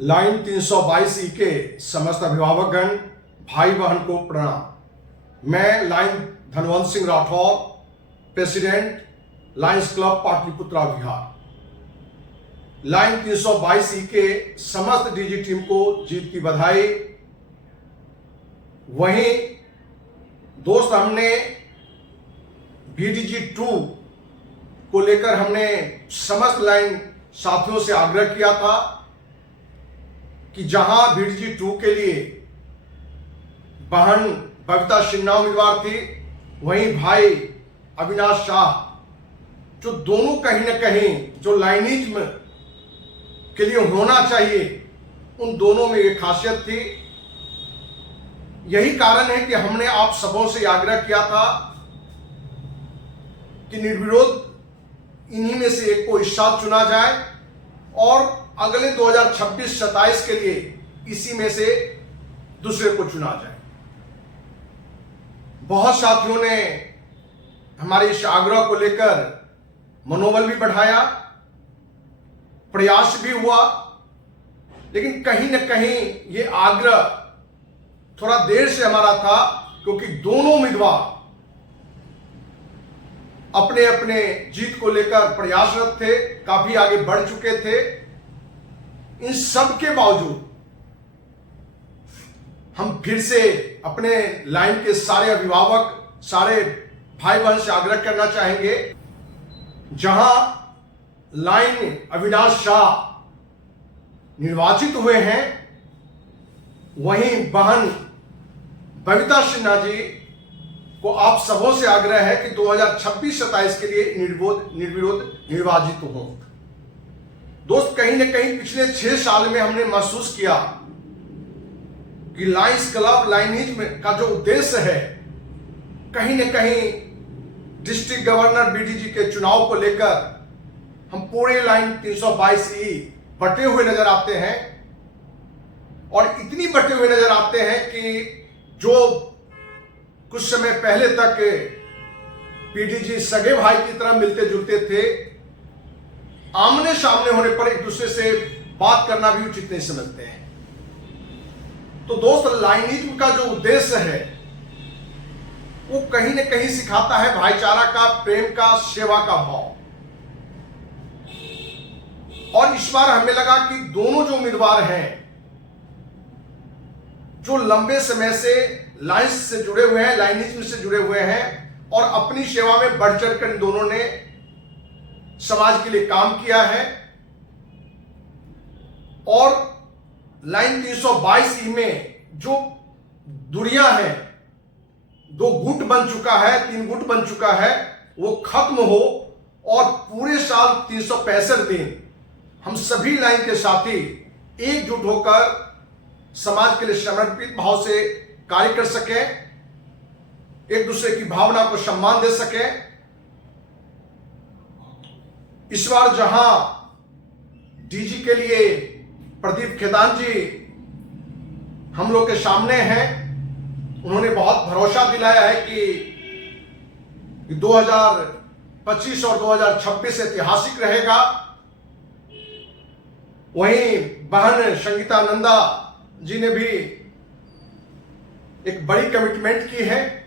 Line 322 E के समस्त अभिभावकगण, भाई बहन को प्रणाम। मैं Lion Dhanwant Singh Rathore, president Lions Club Pataliputra Bihar. Lion 322 E के समस्त डीजी टीम को जीत की बधाई। वहीं दोस्त, हमने बीडीजी 2 को लेकर हमने समस्त लाइन साथियों से आग्रह किया था कि जहां बीडीजी 2 के लिए बहन बबीता सिन्हा उम्मीदवार थी, वहीं भाई अविनाश शाह, जो दोनों कहीं ना कहीं जो लाइनिज्म के लिए होना चाहिए, उन दोनों में एक खासियत थी। यही कारण है कि हमने आप सबों से आग्रह किया था कि निर्विरोध इन्हीं में से एक को इस साल चुना जाए और अगले 2026-27 के लिए इसी में से दूसरे को चुना जाए। बहुत साथियों ने हमारे इस आग्रह को लेकर मनोबल भी बढ़ाया, प्रयास भी हुआ, लेकिन कहीं न कहीं ये आग्रह थोड़ा देर से हमारा था, क्योंकि दोनों उम्मीदवार अपने अपने जीत को लेकर प्रयासरत थे, काफी आगे बढ़ चुके थे। इन सब के बावजूद हम फिर से अपने लाइन के सारे अभिभावक, सारे भाई बहन से आग्रह करना चाहेंगे, जहां लाइन अविनाश शाह निर्वाचित हुए हैं, वहीं बहन बबीता सिन्हा जी को आप सबों से आग्रह है कि 2026-27 के लिए निर्विरोध निर्वाचित हों। दोस्त, कहीं ना कहीं पिछले 6 साल में हमने महसूस किया कि लायंस क्लब लाइनिज्म का जो उद्देश्य है, कहीं ना कहीं डिस्ट्रिक्ट गवर्नर बीडीजी के चुनाव को लेकर हम पूरे लाइन 322 ई बटे हुए नजर आते हैं, और इतनी बटे हुए नजर आते हैं कि जो कुछ समय पहले तक पीडीजी सगे भाई की तरह मिलते जुलते थे, आमने सामने होने पर एक दूसरे से बात करना भी उचित नहीं समझते हैं। तो दोस्त, लाइनिज्म का जो उद्देश्य है वो कहीं ना कहीं सिखाता है भाईचारा का, प्रेम का, सेवा का भाव। और इस बार हमें लगा कि दोनों जो उम्मीदवार हैं, जो लंबे समय से लायंस से जुड़े हुए हैं, लाइनिज्म से जुड़े हुए हैं, और अपनी सेवा में बढ़ चढ़कर इन दोनों ने समाज के लिए काम किया है, और लाइन 322 ई में जो दूरियां हैं, 2 गुट बन चुका है, 3 गुट बन चुका है, वो खत्म हो और पूरे साल 365 दिन हम सभी लाइन के साथी एकजुट होकर समाज के लिए समर्पित भाव से कार्य कर सके, एक दूसरे की भावना को सम्मान दे सके। इस बार जहां डीजी के लिए प्रदीप खेतान जी हम लोग के सामने हैं, उन्होंने बहुत भरोसा दिलाया है कि 2025 और 2026 ऐतिहासिक रहेगा। वहीं बहन संगीता नंदा जी ने भी एक बड़ी कमिटमेंट की है,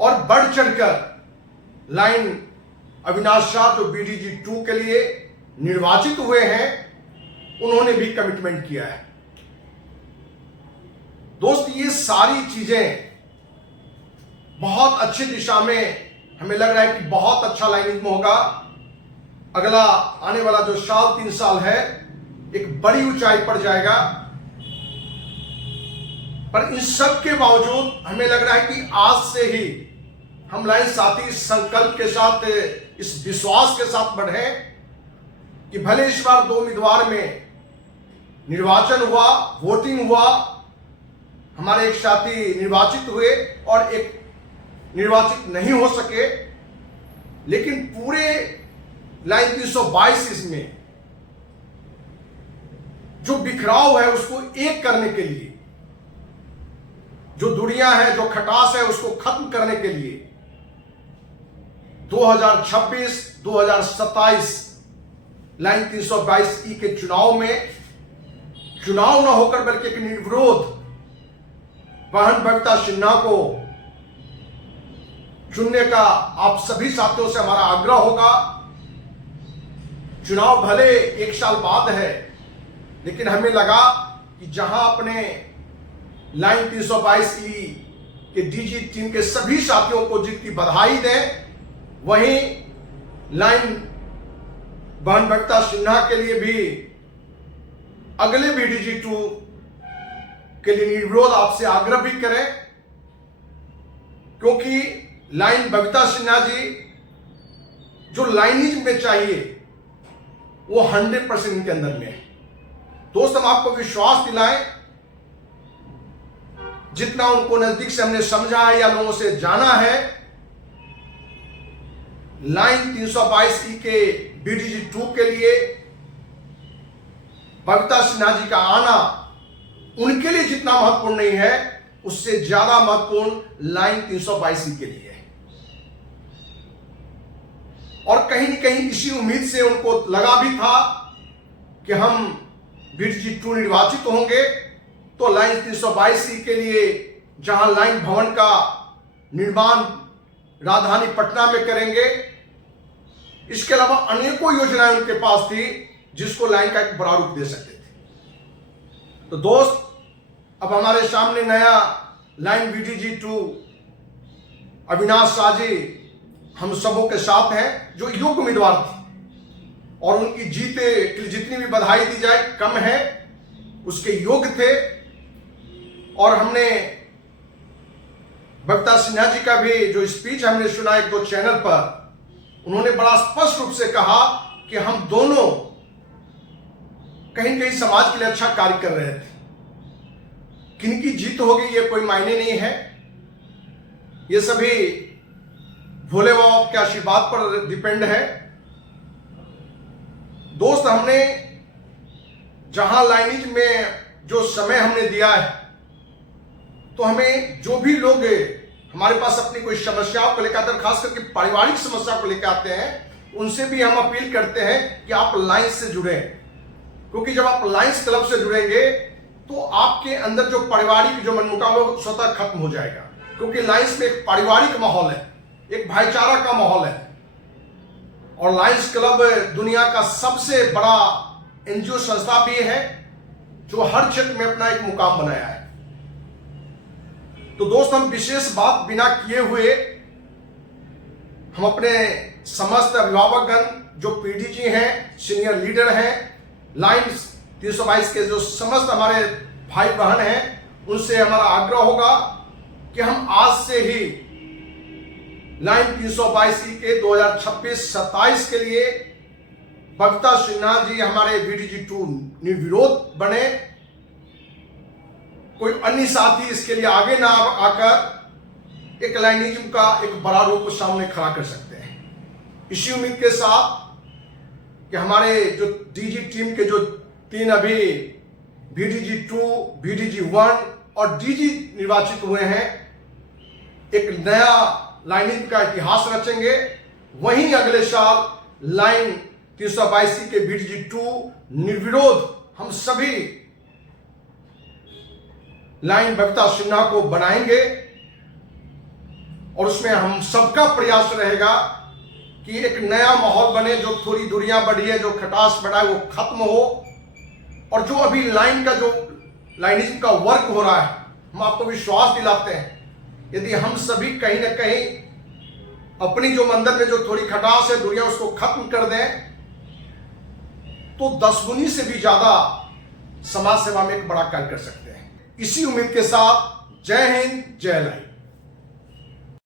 और बढ़ चढ़कर लाइन अविनाश शाह, जो बीडीजी 2 के लिए निर्वाचित हुए हैं, उन्होंने भी कमिटमेंट किया है। दोस्त, ये सारी चीजें बहुत अच्छी दिशा में, हमें लग रहा है कि बहुत अच्छा लाइनिज्म होगा। अगला आने वाला जो 3 साल है, एक बड़ी ऊंचाई पर जाएगा। पर इन सब के बावजूद हमें लग रहा है कि आज से ही हम लाइन साथी इस संकल्प के साथ, इस विश्वास के साथ बढ़े कि भले इस बार 2 उम्मीदवार में निर्वाचन हुआ, वोटिंग हुआ, हमारे एक साथी निर्वाचित हुए और एक निर्वाचित नहीं हो सके, लेकिन पूरे लाइन 322 में जो बिखराव है उसको एक करने के लिए, जो दूरियां हैं, जो खटास है, उसको खत्म करने के लिए 2026-2027 लाइन 322 ई के चुनाव में चुनाव न होकर बल्कि एक निर्विरोध बहन बबीता सिन्हा को चुनने का आप सभी साथियों से हमारा आग्रह होगा। चुनाव भले 1 साल बाद है, लेकिन हमें लगा कि जहां अपने लाइन 322E के डीजी टीम के सभी साथियों को जीत की बधाई दें, वहीं लाइन बहन बबीता सिन्हा के लिए भी अगले BDG2 के लिए निर्विरोध आपसे आग्रह भी करें, क्योंकि लाइन बबीता सिन्हा जी जो लाइनिज में चाहिए वो 100% इनके अंदर में है। दोस्त, हम आपको विश्वास दिलाएं, जितना उनको नजदीक से हमने समझा है या लोगों से जाना है, लाइन 322E के BDG2 के लिए बबीता सिन्हा जी का आना उनके लिए जितना महत्वपूर्ण नहीं है, उससे ज्यादा महत्वपूर्ण लाइन 322E के लिए है। और कहीं न कहीं इसी उम्मीद से उनको लगा भी था कि हम BDG2 निर्वाचित होंगे तो लाइन 322E के लिए जहां लाइन भवन का निर्माण राजधानी पटना में करेंगे, इसके अलावा अनेकों योजनाएं उनके पास थी जिसको लाइन का एक बड़ा रूप दे सकते थे। तो दोस्त, अब हमारे सामने नया लाइन BDG2 अविनाश शाह जी हम सबों के साथ हैं, जो योग्य उम्मीदवार थे और उनकी जीते के लिए जितनी भी बधाई दी जाए कम है, उसके योग्य थे। और हमने बबीता सिन्हा जी का भी जो स्पीच हमने सुना 1-2 चैनल पर, उन्होंने बड़ा स्पष्ट रूप से कहा कि हम दोनों कहीं न कहीं समाज के लिए अच्छा कार्य कर रहे थे। किनकी जीत होगी ये कोई मायने नहीं है, ये सभी भोले बाबा के आशीर्वाद पर डिपेंड है। दोस्त, हमने जहां लाइनिज में जो समय हमने दिया है, तो हमें जो भी लोग हमारे पास अपनी कोई समस्याओं को लेकर आते हैं, खास करके पारिवारिक समस्या को लेकर आते हैं, उनसे भी हम अपील करते हैं कि आप लाइन्स से जुड़ें, क्योंकि जब आप लाइन्स क्लब से जुड़ेंगे तो आपके अंदर जो पारिवारिक जो मनमुटाव है वो स्वतः खत्म हो जाएगा, क्योंकि लाइन्स में एक पारिवारिक माहौल है, एक भाईचारा का माहौल है। और लायंस क्लब दुनिया का सबसे बड़ा NGO संस्था भी है जो हर क्षेत्र में अपना एक मुकाम बनाया है। तो दोस्त, हम विशेष बात बिना किए हुए हम अपने समस्त अभिभावकगण जो PDG हैं, सीनियर लीडर हैं, लाइन्स 322 के जो समस्त हमारे भाई बहन हैं, उनसे हमारा आग्रह होगा कि हम आज से ही लाइन 322E के 2026-27 के लिए बबीता सिन्हा जी हमारे BDG2 निर्विरोध बने। कोई अन्य साथी इसके लिए आगे ना आकर एक लाइनिज्म का एक बड़ा रूप सामने खड़ा कर सकते हैं। इसी उम्मीद के साथ कि हमारे जो DG टीम के जो 3 अभी BDG2, BDG1 और DG निर्वाचित हुए हैं, एक नया लाइनिंग का इतिहास रचेंगे। वहीं अगले साल लाइन 322 के BDG2 निर्विरोध हम सभी लाइन बबीता सिन्हा को बनाएंगे और उसमें हम सबका प्रयास रहेगा कि एक नया माहौल बने, जो थोड़ी दूरियां बढ़ी है, जो खटास बढ़ा है वो खत्म हो, और जो अभी लाइन का जो लाइनिज्म का वर्क हो रहा है, हम आपको विश्वास दिलाते हैं यदि हम सभी कहीं ना कहीं अपनी जो मंदिर में जो थोड़ी खटास है, दूरियां, उसको खत्म कर दें तो 10 गुनी से भी ज्यादा समाज सेवा में एक बड़ा कार्य कर सकते हैं। इसी उम्मीद के साथ जय हिंद, जय लाइन।